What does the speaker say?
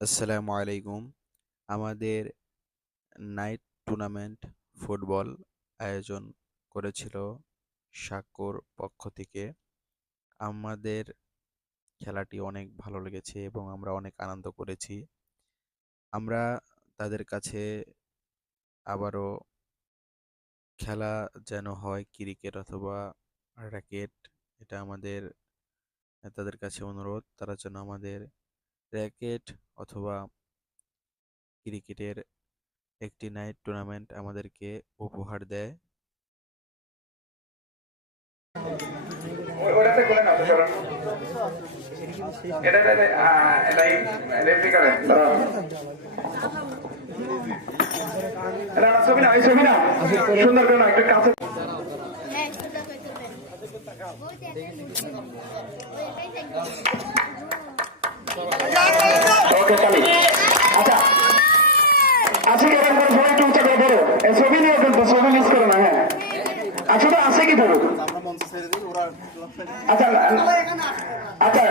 আসসালামু আলাইকুম। আমাদের নাইট টুর্নামেন্ট ফুটবল আয়োজন করেছিল সাক্কুর পক্ষ থেকে। আমাদের খেলাটি অনেক ভালো লেগেছে এবং আমরা অনেক আনন্দ করেছি। আমরা তাদের কাছে আবারও খেলা যেন হয় ক্রিকেট অথবা র‍্যাকেট, এটা আমাদের তাদের কাছে অনুরোধ। তারা যেন আমাদের র‍্যাকেট অথবা ক্রিকেটের একটি নাইট টুর্নামেন্ট আমাদেরকে উপহার দেয়। ওটাতে খুলে নাও সরণ এটাতে এটাই রেফারি করেন দাঁড়াও এটা না ছবি না এই ছবি না সুন্দর করে না একটু কাছে ওকে তালি আচ্ছা আচ্ছা এরকম করে সবাই একটু উঁচা করে বলো এই ছবি নিয়ে কিন্তু ছবি মিস করো না। হ্যাঁ আচ্ছা তো আছে কি বলো আচ্ছা আচ্ছা